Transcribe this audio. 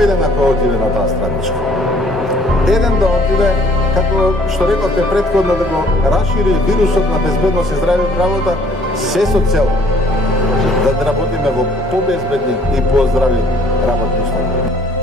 Само еден ако отиде на таа страничка. Еден да отиде, како што рековте претходно, да го расшири вирусот на безбедност и здраве од работа, се со цел да работиме во побезбедни и поздрави работни услови.